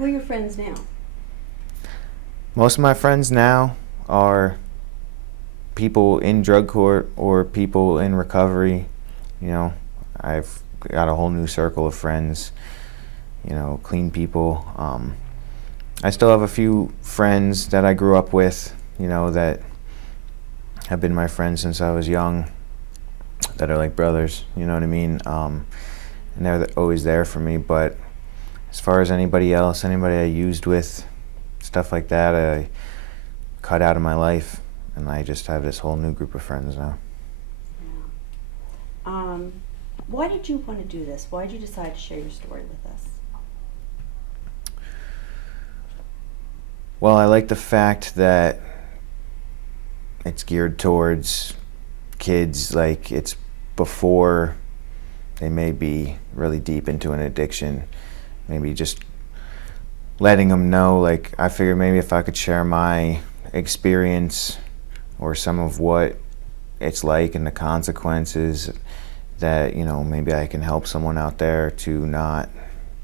Who are your friends now? Most of my friends now are people in drug court or people in recovery. You know, I've got a whole new circle of friends, clean people. I still have a few friends that I grew up with, that have been my friends since I was young, that are like brothers, you know what I mean? And they're always there for me. But as far as anybody else, anybody I used with, stuff like that, I cut out of my life, and I just have this whole new group of friends now. Yeah. Why did you want to do this? Why did you decide to share your story with us? Well, I like the fact that it's geared towards kids, like it's before they may be really deep into an addiction. Maybe just letting them know, like, I figured maybe if I could share my experience or some of what it's like and the consequences, that, maybe I can help someone out there to not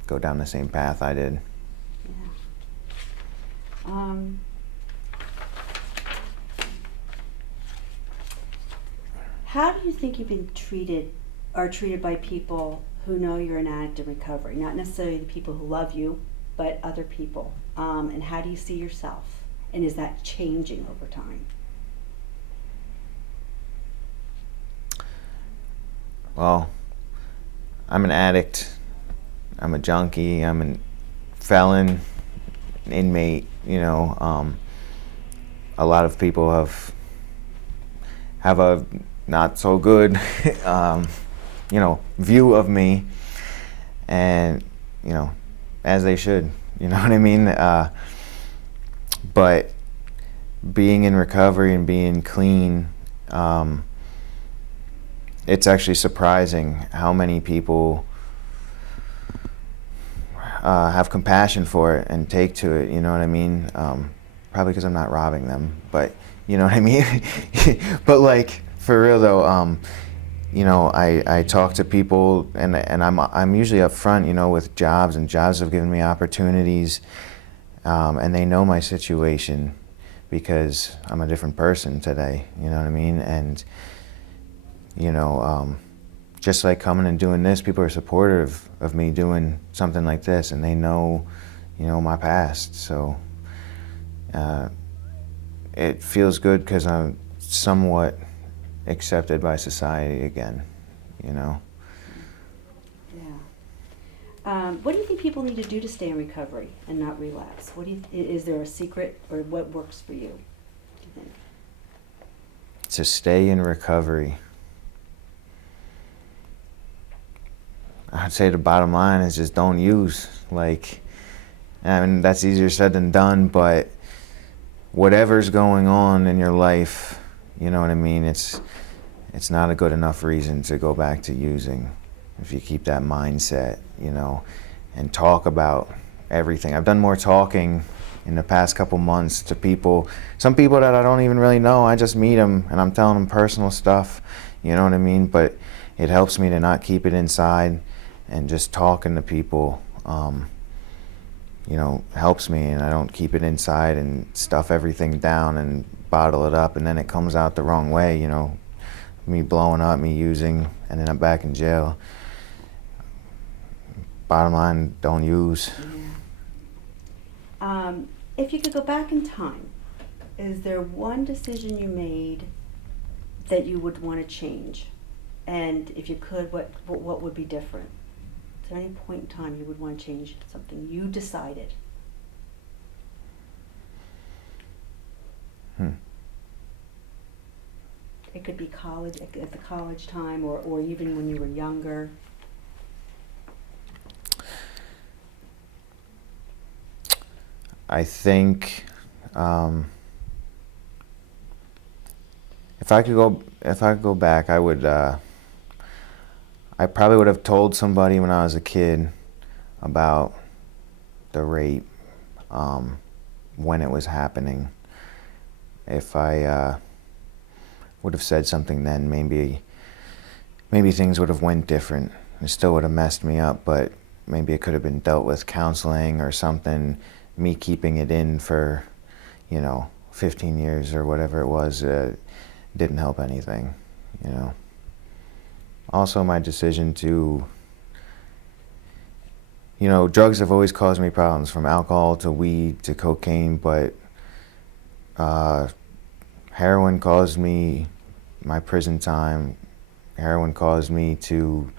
go down the same path I did. Yeah. How do you think you've been treated by people who know you're an addict in recovery? Not necessarily the people who love you, but other people. And how do you see yourself? And is that changing over time? Well, I'm an addict, I'm a junkie, I'm a felon, an inmate, a lot of people have a not so good view of me, and as they should, you know what I mean? But being in recovery and being clean, it's actually surprising how many people have compassion for it and take to it, you know what I mean? Probably because I'm not robbing them, but you know what I mean? But like, for real though, I talk to people, and I'm usually up front, with jobs, and jobs have given me opportunities, and they know my situation because I'm a different person today, you know what I mean? And just like coming and doing this, people are supportive of me doing something like this, and they know, my past. So it feels good because I'm somewhat accepted by society again, Yeah. What do you think people need to do to stay in recovery and not relapse? Is there a secret, or what works for you, do you think? To stay in recovery, I'd say the bottom line is just don't use. Like, I mean, that's easier said than done, but whatever's going on in your life, you know what I mean? It's not a good enough reason to go back to using if you keep that mindset, and talk about everything. I've done more talking in the past couple months to people, some people that I don't even really know. I just meet them and I'm telling them personal stuff, you know what I mean? But it helps me to not keep it inside, and just talking to people, helps me, and I don't keep it inside and stuff everything down and bottle it up, and then it comes out the wrong way, me blowing up, me using, and then I'm back in jail. Bottom line, don't use. Yeah. If you could go back in time, is there one decision you made that you would want to change? And if you could, what would be different? Is there any point in time you would want to change something you decided? It could be college, at the college time, or even when you were younger. I think if I could go back, I would. I probably would have told somebody when I was a kid about the rape, when it was happening. If I would have said something then, maybe things would have went different. It still would have messed me up, but maybe it could have been dealt with counseling or something. Me keeping it in for, 15 years or whatever it was, didn't help anything, Also, my decision to, drugs have always caused me problems, from alcohol to weed to cocaine, but heroin caused me my prison time. Heroin caused me to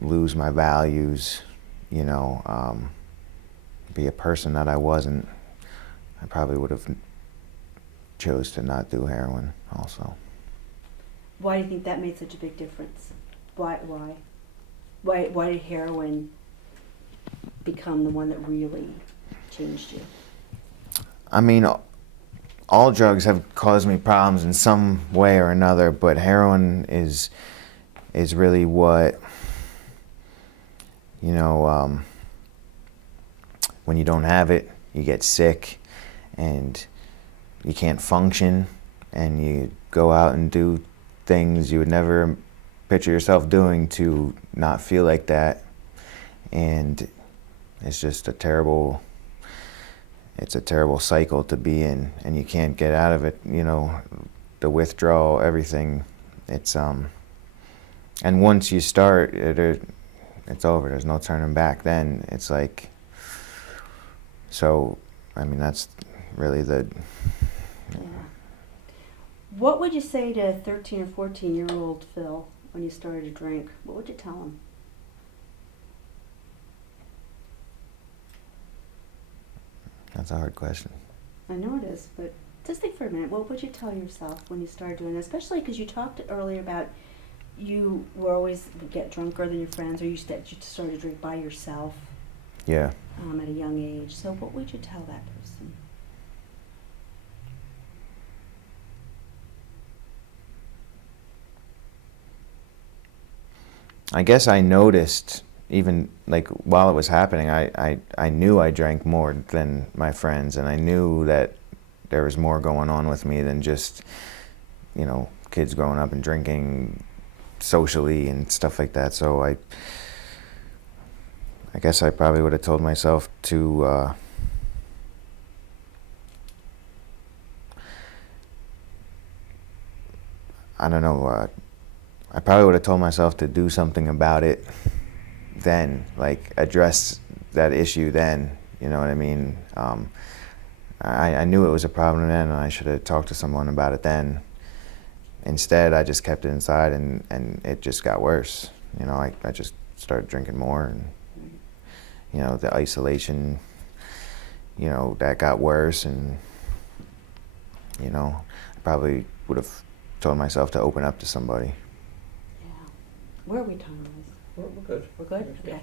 lose my values, be a person that I wasn't. I probably would have chose to not do heroin also. Why do you think that made such a big difference? Why did heroin become the one that really changed you? I mean, all drugs have caused me problems in some way or another, but heroin is really what, when you don't have it, you get sick and you can't function, and you go out and do things you would never picture yourself doing to not feel like that. And it's just a terrible cycle to be in, and you can't get out of it. The withdrawal, everything. It's and once you start it's over. There's no turning back. Then it's like, so I mean, that's really the. Yeah. What would you say to 13 or 14-year-old Phil when you started to drink? What would you tell him? That's a hard question. I know it is, but just think for a minute. What would you tell yourself when you started doing this? Especially because you talked earlier about you were always would get drunker than your friends, or you started to drink by yourself. Yeah. At a young age. So what would you tell that person? I guess I noticed, even like while it was happening, I knew I drank more than my friends, and I knew that there was more going on with me than just, kids growing up and drinking socially and stuff like that. So I guess I probably would have told myself to I don't know, I probably would have told myself to do something about it then, like address that issue then, you know what I mean? I knew it was a problem then, and I should have talked to someone about it then. Instead, I just kept it inside, and it just got worse. I just started drinking more, and, the isolation, that got worse, and, I probably would have told myself to open up to somebody. Yeah. Where are we time-wise? We're good. We're good? Okay.